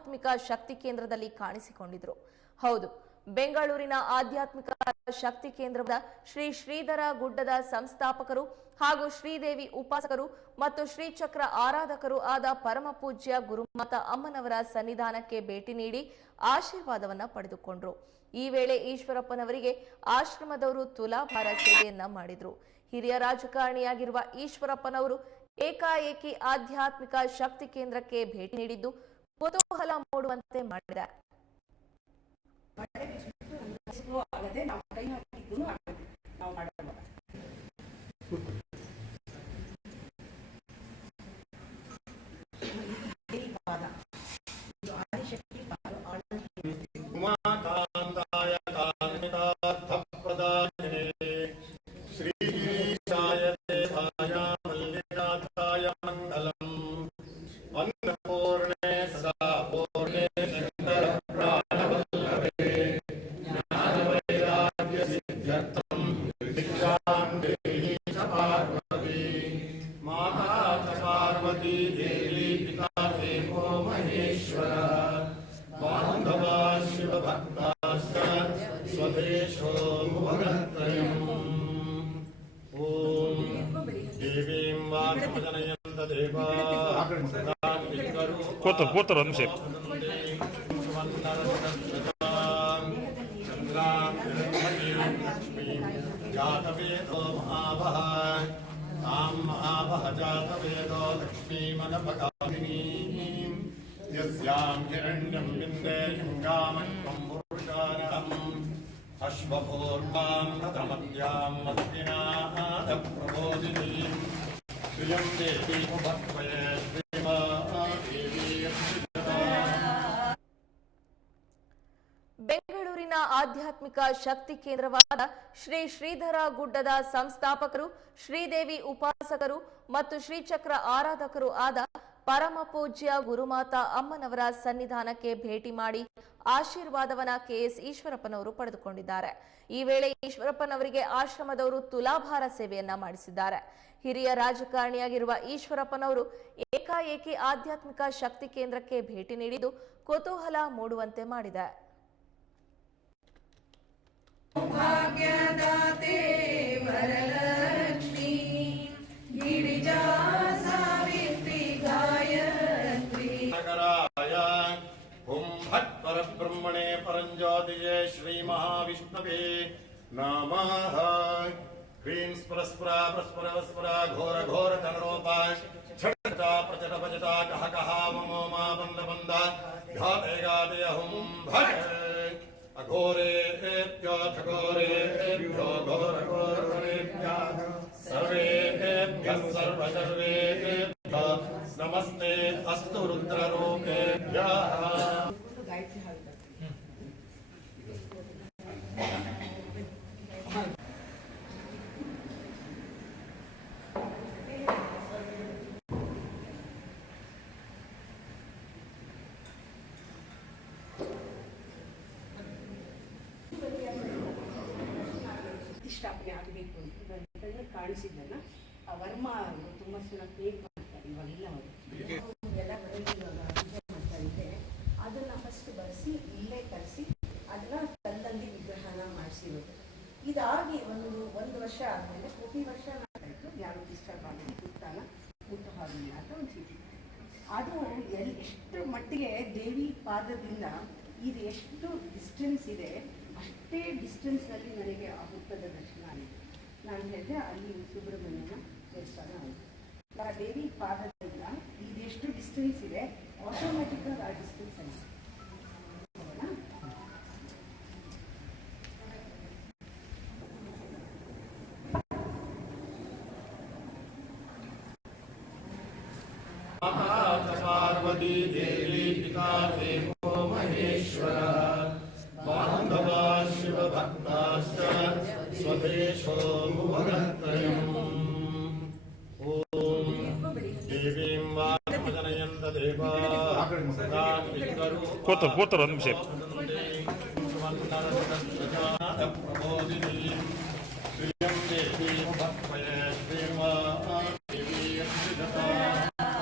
ಆಧ್ಯಾತ್ಮಿಕ ಶಕ್ತಿ ಕೇಂದ್ರದಲ್ಲಿ ಕಾಣಿಸಿಕೊಂಡಿದ್ರು. ಹೌದು, ಬೆಂಗಳೂರಿನ ಆಧ್ಯಾತ್ಮಿಕ ಶಕ್ತಿ ಕೇಂದ್ರದ ಶ್ರೀ ಶ್ರೀಧರ ಗುಡ್ಡದ ಸಂಸ್ಥಾಪಕರು ಹಾಗೂ ಶ್ರೀದೇವಿ ಉಪಾಸಕರು ಮತ್ತು ಶ್ರೀಚಕ್ರ ಆರಾಧಕರು ಆದ ಪರಮ ಪೂಜ್ಯ ಗುರುಮಾತ ಅಮ್ಮನವರ ಸನ್ನಿಧಾನಕ್ಕೆ ಭೇಟಿ ನೀಡಿ ಆಶೀರ್ವಾದವನ್ನ ಪಡೆದುಕೊಂಡ್ರು. ಈ ವೇಳೆ ಈಶ್ವರಪ್ಪನವರಿಗೆ ಆಶ್ರಮದವರು ತುಲಾಭಾರ ಸೇವೆಯನ್ನ ಮಾಡಿದ್ರು. ಹಿರಿಯ ರಾಜಕಾರಣಿಯಾಗಿರುವ ಈಶ್ವರಪ್ಪನವರು ಏಕಾಏಕಿ ಆಧ್ಯಾತ್ಮಿಕ ಶಕ್ತಿ ಕೇಂದ್ರಕ್ಕೆ ಭೇಟಿ ನೀಡಿದ್ದು ಕುತೂಹಲ ಮೂಡುವಂತೆ ಮಾಡಿದೆ. ನಾವು ईश्वरः बान्धवा शिवभक्ताश्च स्वदेशो भुवनत्रयम् ॐ देवीं वाक्मजनयन्त देवाः कोतर अंशे जातवेदो महाभः तां महाभः जातवेदो लक्ष्मीमनपकामिनी यस्यां हिरण्यं विन्दे लिङ्गामन्वं पुरुषानहम् अश्वपूर्वां रथमद्यां मद्विनादप्रबोधिनीं श्रियं देवी भक्त्वये श्रीमा देवी ಬೆಂಗಳೂರಿನ ಆಧ್ಯಾತ್ಮಿಕ ಶಕ್ತಿ ಕೇಂದ್ರವಾದ ಶ್ರೀ ಶ್ರೀಧರ ಗುಡ್ಡದ ಸಂಸ್ಥಾಪಕರು ಶ್ರೀದೇವಿ ಉಪಾಸಕರು ಮತ್ತು ಶ್ರೀಚಕ್ರ ಆರಾಧಕರು ಆದ ಪರಮ ಪೂಜ್ಯ ಗುರುಮಾತಾ ಅಮ್ಮನವರ ಸನ್ನಿಧಾನಕ್ಕೆ ಭೇಟಿ ಮಾಡಿ ಆಶೀರ್ವಾದವನ್ನ ಕೆಎಸ್ ಈಶ್ವರಪ್ಪನವರು ಪಡೆದುಕೊಂಡಿದ್ದಾರೆ. ಈ ವೇಳೆ ಈಶ್ವರಪ್ಪನವರಿಗೆ ಆಶ್ರಮದವರು ತುಲಾಭಾರ ಸೇವೆಯನ್ನ ಮಾಡಿಸಿದ್ದಾರೆ. ಹಿರಿಯ ರಾಜಕಾರಣಿಯಾಗಿರುವ ಈಶ್ವರಪ್ಪನವರು ಏಕಾಏಕಿ ಆಧ್ಯಾತ್ಮಿಕ ಶಕ್ತಿ ಕೇಂದ್ರಕ್ಕೆ ಭೇಟಿ ನೀಡಿದ್ದು ಕುತೂಹಲ ಮೂಡುವಂತೆ ಮಾಡಿದೆ. ಭಾಗ್ಯದಾತೆ ब्रह्मणे परंजादिये श्री महाविष्णवे नमः। परञ्ज्योतिषे श्रीमहाविष्णवे नामाः ह्रीं घोर प्रस्परवस्परा घोरघोरतरणोपाश छटा प्रचटभजटा कः कहा ममो, मा बंद बंदा घाते गाते हम भट अघोरे एप्य घोरे ಪ್ರತಿಷ್ಠಾಪನೆ ಆಗಬೇಕು ಅಂತ ಕಾಣಿಸಿದ್ದಲ್ಲ ಕಾಣಿಸಿದ್ದನ್ನ ಆ ವರ್ಮ ಅವರು ತುಂಬ ಚೆನ್ನಾಗಿ ಪೇಂಟ್ ಮಾಡ್ತಾರೆ ಇವಾಗೆಲ್ಲ ಅವರು. ಎಲ್ಲ ಮಾಡ್ತಾರೆ ಇವಾಗ ಪೂಜೆ ಮಾಡ್ತಾ ಇದ್ದೆ ಅದನ್ನ ಫಸ್ಟ್ ಬರೆಸಿ ಇಲ್ಲೇ ಕರೆಸಿ ಅದನ್ನ ತಂದಲ್ಲಿ ವಿಗ್ರಹನ ಮಾಡಿಸಿರೋದು. ಇದಾಗಿ ಒಂದು ಒಂದು ವರ್ಷ ಆದಮೇಲೆ ಪ್ರತಿ ವರ್ಷ ಮಾಡ್ತಾ ಇತ್ತು ಯಾರು ಡಿಸ್ಟರ್ಬ್ ಆಗಲಿ ಕೂತಾನ ಊಟ ಅಂತ ಒಂದು ಚೀಟಿ ಅದು ಎಲ್ಲಿ ಎಷ್ಟು ಮಟ್ಟಿಗೆ ದೇವಿ ಪಾದದಿಂದ ಇದು ಎಷ್ಟು ಡಿಸ್ಟೆನ್ಸ್ ಇದೆ ಅಷ್ಟೇ ಡಿಸ್ಟೆನ್ಸ್ನಲ್ಲಿ ನನಗೆ ಆ ಹುತ್ತದ ದರ್ಶನ ಆಗಿದೆ ನಾನು ಹೇಳಿದೆ ಅಲ್ಲಿ ಸುಬ್ರಹ್ಮಣ್ಯನ ದೇವಸ್ಥಾನ ಆಯಿತು ಆ ದೇವಿ ಪಾದದಿಂದ ಇದೆಷ್ಟು ಡಿಸ್ಟೆನ್ಸ್ ಇದೆ ಆಟೋಮೆಟಿಕ್ಕಾಗಿ ಆ ಡಿಸ್ಟೆನ್ಸ್ ಅಲ್ಲಿ ಹೌದಾ? माता च पार्वती देवी पिता देवो सोमुभगत्रयम् ॐ देवीं वा भजनयन्त देवाकरूपोत्र पोत्र अनुक्षेप श्रियं देवीं